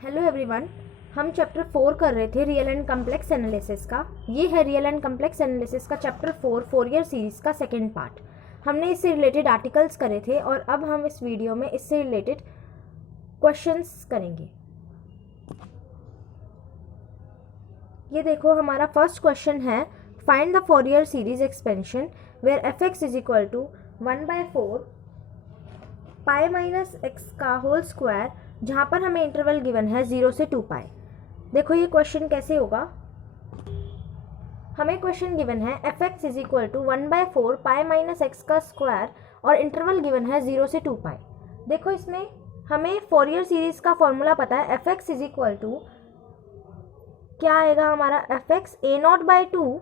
Hello everyone. हम chapter 4 कर रहे थे रियल एंड कम्प्लेक्स एनालिसिस का। ये है रियल एंड कम्प्लेक्स एनालिसिस का चैप्टर 4 4 ईयर सीरीज़ का सेकंड पार्ट। हमने इससे रिलेटेड आर्टिकल्स करे थे और अब हम इस वीडियो में इससे रिलेटेड क्वेश्चंस करेंगे। ये देखो, हमारा फर्स्ट क्वेश्चन है find the Fourier series expansion where f x is equal to 1/4 pi minus x का होल स्क्वायर, जहाँ पर हमें इंटरवल गिवन है 0 से 2 पाई। देखो ये क्वेश्चन कैसे होगा। हमें क्वेश्चन गिवन है f x is equal to 1/4 pi minus x का स्क्वायर और इंटरवल गिवन है 0 से 2 पाई। देखो इसमें हमें फॉरियर सीरीज का फॉर्मूला पता है। F x is equal to क्या आएगा हमारा, f x a0/2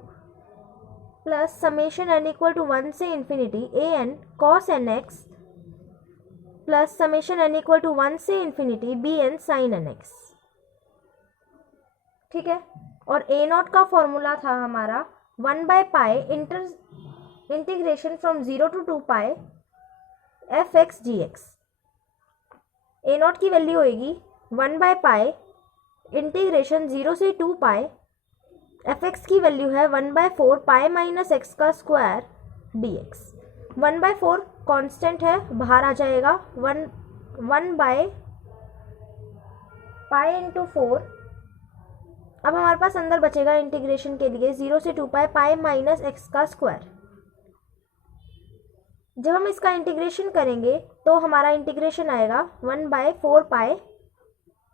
plus summation n equal to 1 से infinity an cos nx plus summation n equal to 1 से इन्फिनिटी bn sin nx। ठीक है, और a0 का फॉर्मूला था हमारा 1/पाई integration from 0 to 2 pi f x g x. a0 की वैल्यू होगी 1/पाई इंटीग्रेशन 0 से 2 पाई, एफ एक्स की वैल्यू है 1/4 पाई माइनस एक्स का स्क्वायर डी एक्स। 1/4 कॉन्स्टेंट है, बाहर आ जाएगा 1/पाई इंटू 4। अब हमारे पास अंदर बचेगा इंटीग्रेशन के लिए 0 से 2 पाई पाई माइनस एक्स का स्क्वायर। जब हम इसका इंटीग्रेशन करेंगे तो हमारा इंटीग्रेशन आएगा 1/4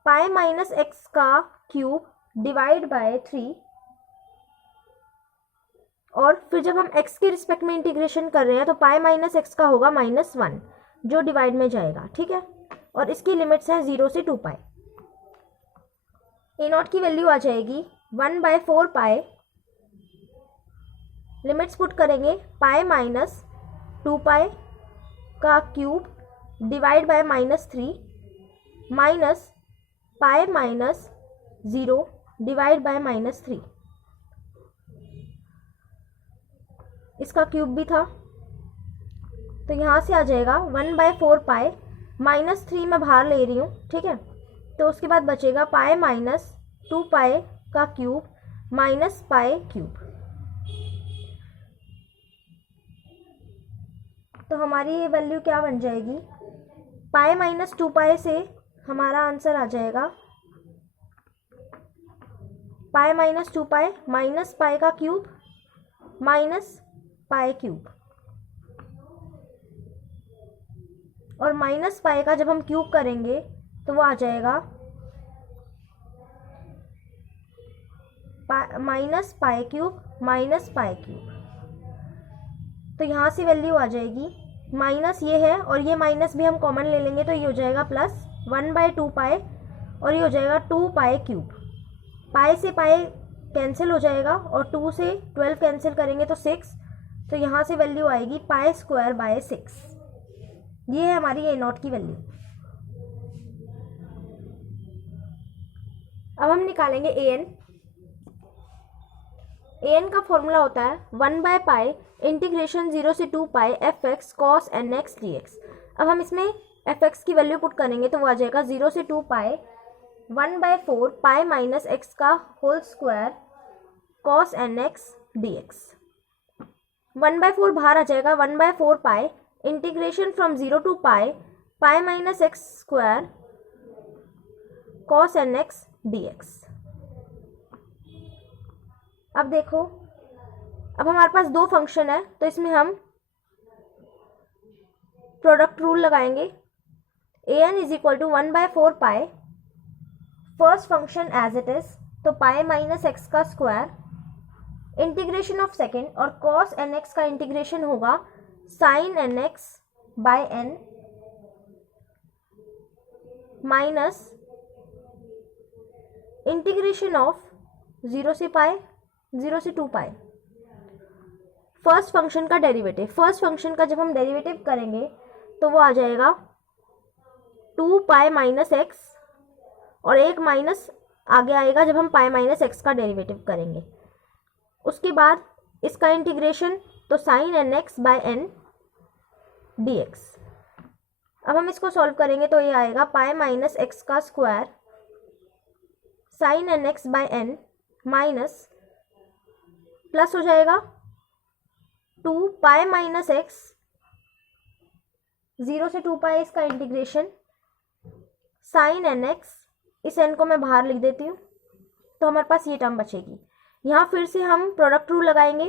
पाई माइनस एक्स का क्यूब डिवाइड बाय 3, और फिर जब हम x के रिस्पेक्ट में इंटीग्रेशन कर रहे हैं तो पाई माइनस एक्स का होगा -1 जो डिवाइड में जाएगा। ठीक है, और इसकी लिमिट्स हैं 0 से 2 पाई। a0 की वैल्यू आ जाएगी 1/4 पाई, लिमिट्स पुट करेंगे पाई माइनस 2 पाई का cube divide by -3 minus pi minus 0 divide by -3। इसका क्यूब भी था तो यहाँ से आ जाएगा 1/4 पाई -3 मैं बाहर ले रही हूँ। ठीक है, तो उसके बाद बचेगा पाई माइनस 2 पाई का क्यूब माइनस पाई क्यूब। तो हमारी ये वैल्यू क्या बन जाएगी, पाई माइनस 2 पाई से हमारा आंसर आ जाएगा पाई माइनस 2 पाई माइनस पाई का क्यूब माइनस पाई क्यूब, और माइनस पाई का जब हम क्यूब करेंगे तो वो आ जाएगा minus pi cube minus pi cube. तो यहाँ से वैल्यू आ जाएगी, माइनस ये है और ये माइनस भी हम कॉमन ले लेंगे तो ये हो जाएगा प्लस 1/2 पाई, और ये हो जाएगा 2 पाई क्यूब। पाई से पाई कैंसिल हो जाएगा और 2 से 12 कैंसिल करेंगे तो 6, तो यहाँ से वैल्यू आएगी पाई स्क्वायर बाय 6। ये है हमारी a0 की वैल्यू। अब हम निकालेंगे an का फॉर्मूला होता है 1/पाई इंटीग्रेशन 0 से 2 pi f x cos n x d x. अब हम इसमें एफ एक्स की वैल्यू पुट करेंगे तो वो आ जाएगा 0 से 2 पाई 1/4 पाई माइनस एक्स का whole square cos n x d x. 1/4 बाहर आ जाएगा, 1/4 pi integration from 0 to pi pi minus x square cos n x d x. अब देखो, अब हमारे पास दो फंक्शन है तो इसमें हम प्रोडक्ट रूल लगाएंगे। an is equal to 1/4 pi, first function as it is तो पाई माइनस एक्स का स्क्वायर इंटीग्रेशन ऑफ सेकेंड, और कॉस एन एक्स का इंटीग्रेशन होगा sine n x by n minus integration of 0 से pi 0 से 2 pi. First function का derivative, first function का जब हम डेरिवेटिव करेंगे तो वो आ जाएगा 2 पाई माइनस एक्स, और एक माइनस आगे आएगा जब हम पाई माइनस एक्स का डेरिवेटिव करेंगे। उसके बाद इसका इंटीग्रेशन तो sine n x by n d x. अब हम इसको सॉल्व करेंगे तो ये आएगा पाई माइनस एक्स का square sine n x by n minus plus हो जाएगा 2 पाई माइनस एक्स, 0 से 2 पाई इसका इंटीग्रेशन, साइन एन एक्स, इस एन को मैं बाहर लिख देती हूँ तो हमारे पास ये टर्म बचेगी। यहाँ फिर से हम प्रोडक्ट रूल लगाएंगे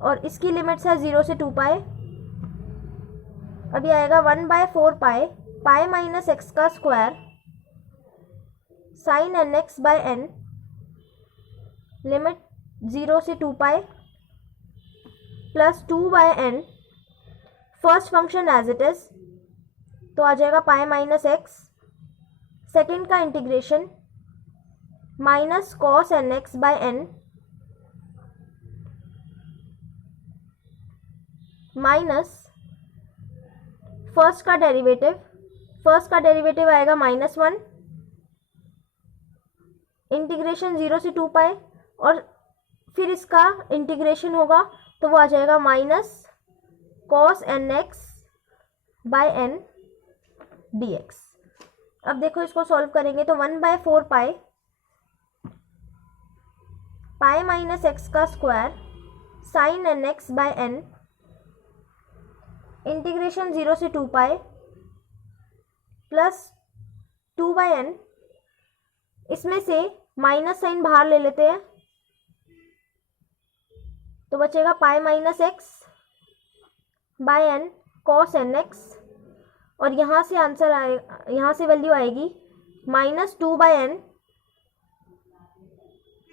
और इसकी लिमिट्स है 0 से 2 पाई। अभी आएगा 1/4 पाई, पाई माइनस एक्स का square, sine n x by n, limit 0 से 2 pi plus 2/n, first function as it is तो आ जाएगा पाई माइनस एक्स, सेकेंड का integration minus cos n x by n minus first का derivative आएगा -1, integration 0 से 2 पाई और फिर इसका इंटीग्रेशन होगा तो वो आ जाएगा minus cos n x by n d x. अब देखो इसको सॉल्व करेंगे तो 1/4 पाई, पाई माइनस एक्स का square, sine n x by n, integration 0 से 2 पाई प्लस 2/n, इसमें से माइनस साइन बाहर ले लेते हैं तो बचेगा pi minus x by n cos n x और यहाँ से आंसर आएगा, यहाँ से वैल्यू आएगी -2/n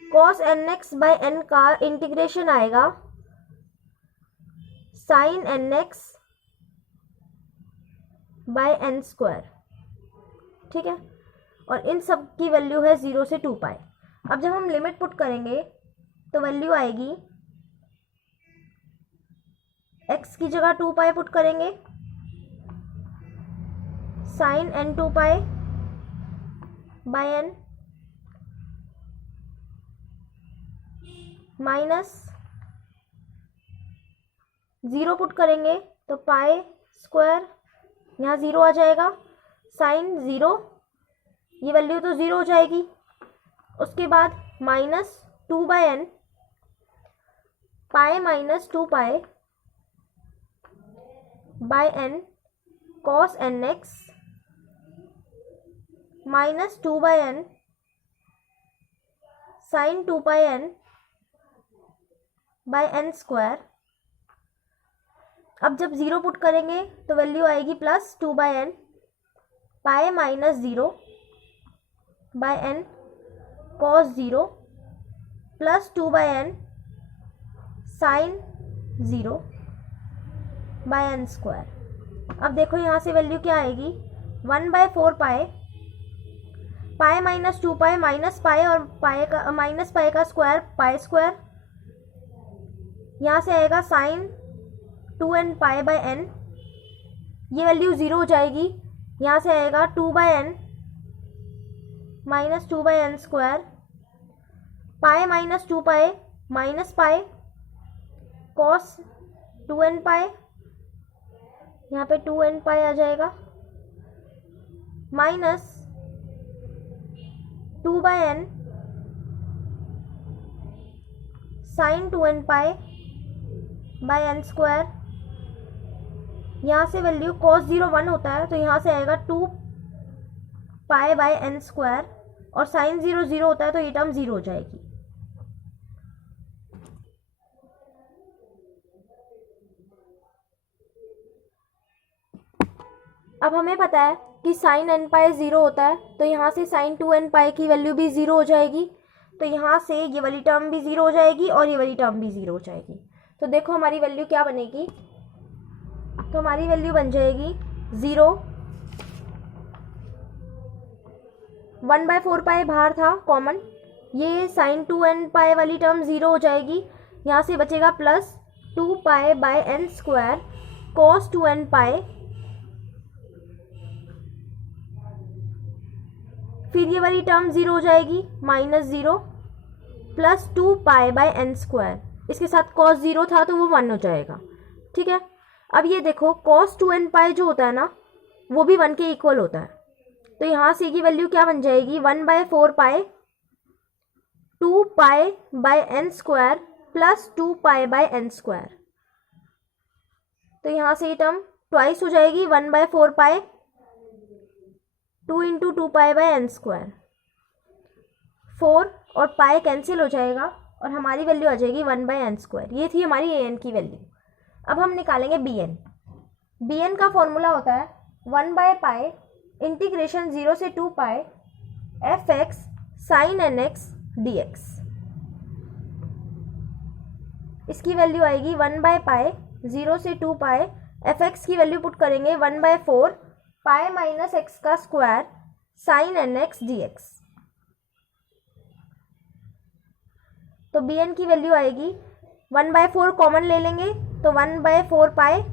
cos n x by n का इंटीग्रेशन आएगा sine n x by n square. ठीक है, और इन सब की वैल्यू है 0 से 2 पाई। अब जब हम लिमिट पुट करेंगे तो वैल्यू आएगी, x की जगह 2 पाई पुट करेंगे, sine n 2 pi by n minus 0 put करेंगे तो पाई स्क्वायर, यहाँ 0 आ जाएगा, साइन 0, ये वैल्यू तो 0 हो जाएगी। उसके बाद -2/n, pi minus 2 pi by n cos n x -2/n sine 2 pi n by n square. अब जब 0 पुट करेंगे तो वैल्यू आएगी +2/n, pi minus 0 by n cos 0 plus 2/n sine 0 by n square. अब देखो यहाँ से वैल्यू क्या आएगी, 1/4 pi, pi minus 2 pi minus पाई और पाई का माइनस पाई का स्क्वायर पाई स्क्वायर, यहाँ से आएगा sine 2n pi by n, ये वैल्यू 0 हो जाएगी, यहाँ से आएगा 2/n minus 2/n square, pi minus 2 pi minus pi cos 2n pi, यहाँ पे 2n पाई आ जाएगा, minus 2/n sine 2n pi by n square, यहाँ से वैल्यू cos 0 1 होता है तो यहाँ से आएगा 2 पाई बाय एन स्क्वायर और साइन 0 0 होता है तो ये टर्म 0 हो जाएगी। अब हमें पता है कि साइन एन पाई 0 होता है तो यहाँ से साइन 2n पाई की वैल्यू भी 0 हो जाएगी, तो यहाँ से ये वाली टर्म भी 0 हो जाएगी और ये वाली टर्म भी 0 हो जाएगी। तो देखो हमारी वैल्यू क्या बनेगी, तो हमारी वैल्यू बन जाएगी 0, 1/4 पाई बाहर था कॉमन, ये साइन 2n पाई वाली टर्म 0 हो जाएगी, यहाँ से बचेगा plus 2 pi by n square cos 2n pi, फिर ये वाली टर्म 0 हो जाएगी, -0 plus 2 pi by n square, इसके साथ cos 0 था तो वो 1 हो जाएगा। ठीक है, अब ये देखो cos 2n पाई जो होता है ना वो भी 1 के इक्वल होता है, तो यहाँ सी की वैल्यू क्या बन जाएगी, 1/4 pi 2 pi by n square plus 2 pi by n square. तो यहाँ से ये टर्म ट्वाइस हो जाएगी, 1/4 pi 2 into 2 pi by n square. 4 और पाई कैंसिल हो जाएगा और हमारी वैल्यू आ जाएगी 1/n स्क्वायर। ये थी हमारी ए एन की वैल्यू। अब हम निकालेंगे बी एन। बी एन का फॉर्मूला होता है 1/पाई इंटीग्रेशन 0 से 2 pi f x sine n x d x. इसकी वैल्यू आएगी 1/पाई 0 से 2 पाई एफ एक्स की वैल्यू पुट करेंगे 1/4 पाई माइनस एक्स का square sine n x d x. तो बी एन की वैल्यू आएगी 1/4 कॉमन ले लेंगे तो 1/4 पाई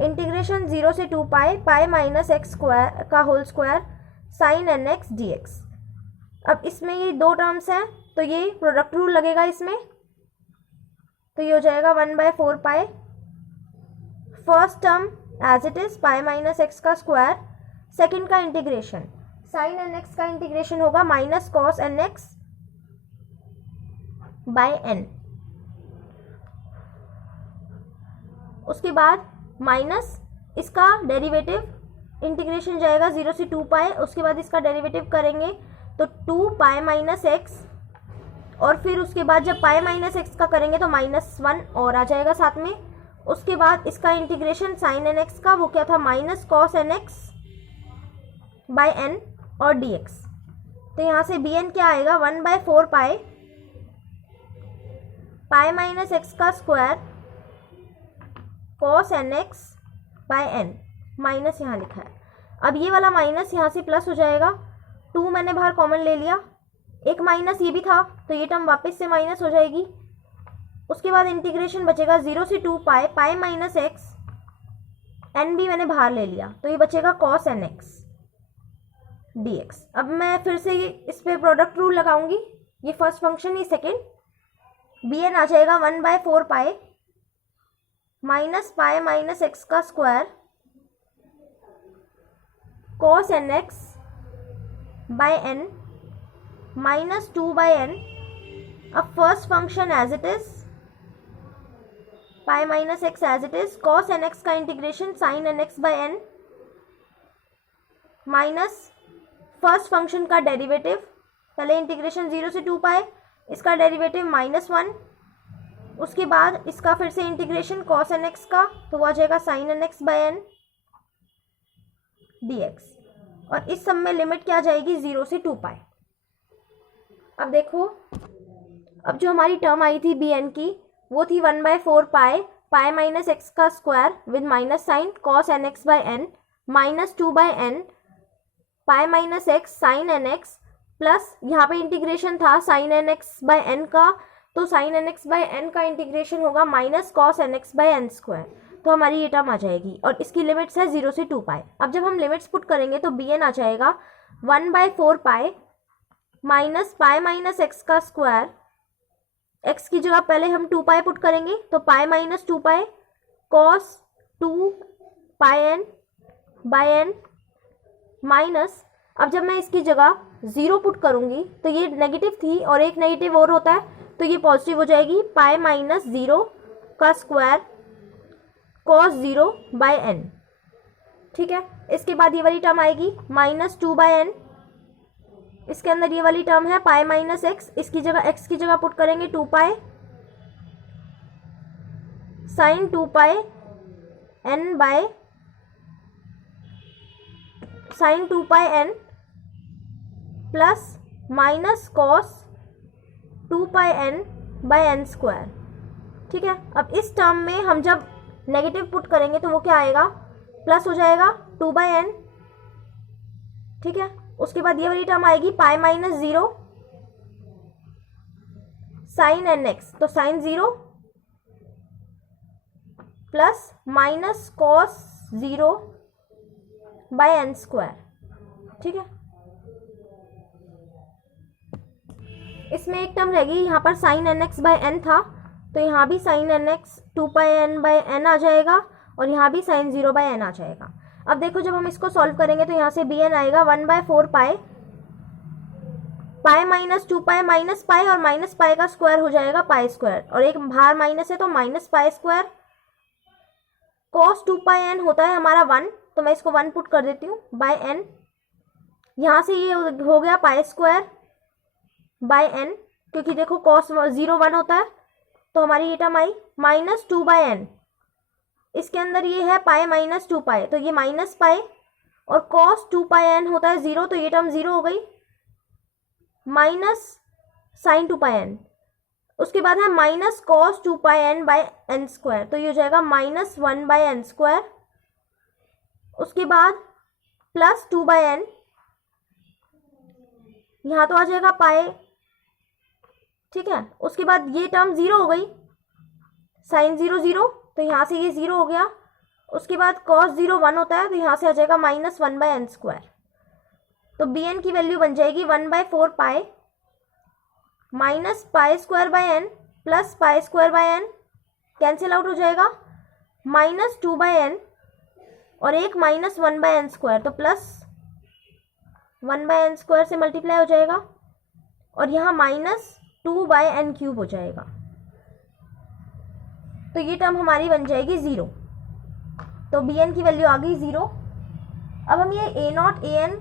इंटीग्रेशन 0 से 2 pi pi minus x square का whole square sine n x d x. अब इसमें ये दो टर्म्स हैं तो ये प्रोडक्ट रूल लगेगा इसमें, तो ये हो जाएगा 1/4 pi first term as it is pi minus x का स्क्वायर, सेकेंड का इंटीग्रेशन साइन एन एक्स का इंटीग्रेशन होगा minus cos n x by n. उसके बाद माइनस इसका डेरिवेटिव इंटीग्रेशन जाएगा 0 से 2 पाई, उसके बाद इसका डेरिवेटिव करेंगे तो 2 पाई माइनस एक्स और फिर उसके बाद जब पाई माइनस एक्स का करेंगे तो -1 और आ जाएगा साथ में। उसके बाद इसका इंटीग्रेशन साइन एन एक्स का वो क्या था minus cos n x by n और डी एक्स। तो यहाँ से बी एन क्या आएगा 1/4 पाई पाई माइनस एक्स का square cos n x by n, minus यहाँ लिखा है। अब ये वाला माइनस यहाँ से प्लस हो जाएगा, 2 मैंने बाहर कॉमन ले लिया, एक माइनस ये भी था तो ये टर्म वापस से माइनस हो जाएगी। उसके बाद इंटीग्रेशन बचेगा 0 से 2 pi pi minus x, n भी मैंने बाहर ले लिया तो ये बचेगा cos n x d x. अब मैं फिर से इस पर प्रोडक्ट रूल लगाऊंगी, ये फर्स्ट फंक्शन ये सेकेंड, बी एन आ जाएगा 1/4 pi minus pi minus x का square cos n x by n minus 2 by n. अब first function as it is pi minus x as it is, cos n x का integration sine n x by n minus first function का derivative, पहले integration 0 से 2 पाई, इसका derivative -1, उसके बाद इसका फिर से इंटीग्रेशन कॉस एन एक्स का तो वो आ जाएगा sine n x by n d x. और इस सब में लिमिट क्या जाएगी 0 से 2 पाई। अब देखो, अब जो हमारी टर्म आई थी बी एन की वो थी 1/4 पाई पाई माइनस एक्स का square with minus sine cos n x by n minus 2 by n pi minus x sine n x plus यहाँ पे इंटीग्रेशन था sine n x by n का, तो sine n x by n का integration होगा minus cos n x by n square. तो हमारी ये टर्म आ जाएगी और इसकी लिमिट्स है 0 से 2 पाई। अब जब हम लिमिट्स पुट करेंगे तो बी एन आ जाएगा 1/4 pi minus pi minus x का स्क्वायर, एक्स की जगह पहले हम 2 पाई पुट करेंगे तो pi minus 2 pi cos 2 pi n by n minus, अब जब मैं इसकी जगह 0 पुट करूंगी तो ये नेगेटिव थी और एक नेगेटिव और होता है तो ये पॉजिटिव हो जाएगी, पाई माइनस 0 का स्क्वायर कॉस 0 बाय एन। ठीक है, इसके बाद ये वाली टर्म आएगी -2 बाय एन, इसके अंदर ये वाली टर्म है पाई माइनस एक्स, इसकी जगह एक्स की जगह पुट करेंगे 2 pi sine 2 pi n by sine 2 pi n plus minus cos 2 pi n by n square. ठीक है, अब इस टर्म में हम जब नेगेटिव पुट करेंगे तो वो क्या आएगा, प्लस हो जाएगा 2 बाय एन। ठीक है, उसके बाद ये वाली टर्म आएगी pi minus 0 sine n x, तो sine 0 plus minus cos 0 by n square. ठीक है, इसमें एक टर्म रहेगी, यहाँ पर sine n x by n था तो यहाँ भी sine n x 2 pi n by n आ जाएगा और यहाँ भी साइन 0 बाय एन आ जाएगा। अब देखो जब हम इसको सॉल्व करेंगे तो यहाँ से बी एन आएगा 1/4 pi, pi minus 2 pi minus पाई, और माइनस पाई का स्क्वायर हो जाएगा पाई स्क्वायर, और एक बाहर माइनस है तो minus pi square. Cos 2 pi N होता है हमारा 1, तो मैं इसको 1 पुट कर देती हूँ बाय एन। यहाँ से ये हो गया पाई स्क्वायर बाय एन, क्योंकि देखो कॉस 0 1 होता है, तो हमारी ये term I minus 2 by N. इसके अंदर ये है पाई माइनस 2 पाई, तो ये माइनस पाई, और कॉस 2 पाई एन होता है 0, तो ये टर्म 0 हो गई, माइनस साइन 2 पाई एन। उसके बाद है minus cos 2 pi n by n square, तो ये हो जाएगा माइनस 1 बाय एन स्क्वायर। उसके बाद प्लस 2 बाय एन, यहाँ तो आ जाएगा पाई, ठीक है। उसके बाद ये टर्म 0 हो गई, साइन 0 0, तो यहाँ से ये 0 हो गया। उसके बाद कॉस 0 1 होता है, तो यहाँ से आ जाएगा माइनस 1 बाय एन स्क्वायर। तो बी एन की वैल्यू बन जाएगी 1/4 pi minus pi square by n plus pi square by n, cancel out हो जाएगा, माइनस 2 बाय एन और एक माइनस 1 बाय एन स्क्वायर, तो प्लस 1 बाय एन स्क्वायर से मल्टीप्लाई हो जाएगा, और यहाँ माइनस 2 बाय एन क्यूब हो जाएगा। तो ये टर्म हमारी बन जाएगी 0। तो बी एन की वैल्यू आ गई 0। अब हम ये ए नॉट ए एन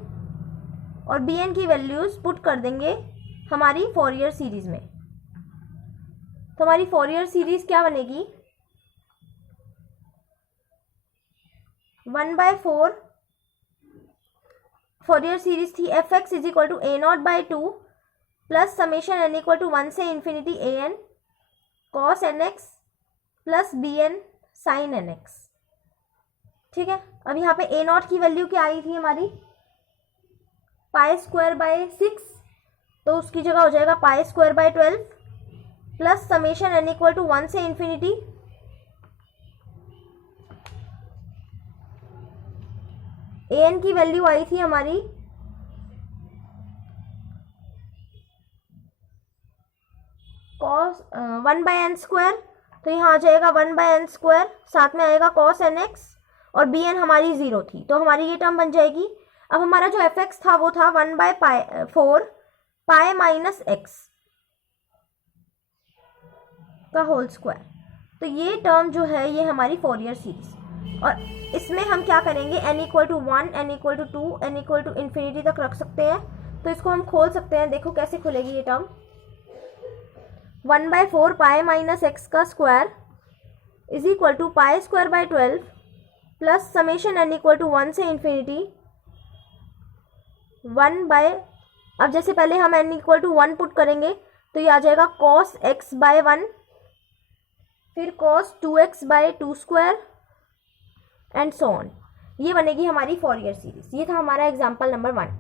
और बी एन की वैल्यूज पुट कर देंगे हमारी फॉरियर सीरीज में। तो हमारी फॉरियर सीरीज क्या बनेगी, 1/4 फॉरियर सीरीज थी f x is equal to a nought by 2 plus summation n equal to 1 से infinity a n cos n x plus b n sine n x, ठीक है। अब यहाँ पे ए नॉट की वैल्यू क्या आई थी हमारी, पाई स्क्वायर बाय 6, तो उसकी जगह हो जाएगा pi square by 12 plus summation n equal to 1 से इन्फिनिटी ए एन की वैल्यू आई थी हमारी कॉस 1 बाय एन स्क्वायर, तो यहाँ आ जाएगा 1 बाय एन स्क्वायर, साथ में आएगा कॉस एन एक्स, और बी एन हमारी 0 थी, तो हमारी ये टर्म बन जाएगी। अब हमारा जो एफ एक्स था वो था 1/4 पाई माइनस एक्स का होल स्क्वायर। तो ये टर्म जो है ये हमारी फॉरियर सीरीज, और इसमें हम क्या करेंगे, n equal to 1, n equal to 2, n equal to infinity तक रख सकते हैं। तो इसको हम खोल सकते हैं, देखो कैसे खुलेगी ये टर्म, 1/4 पाई माइनस एक्स का square is equal to pi square by 12 plus summation n equal to 1 से इन्फिनिटी 1 बाय, अब जैसे पहले हम एन इक्वल टू 1 पुट करेंगे तो ये आ जाएगा कॉस एक्स बाय 1, फिर cos 2x by 2 square and so on. ये बनेगी हमारी फॉरियर सीरीज। ये था हमारा एग्जाम्पल नंबर 1।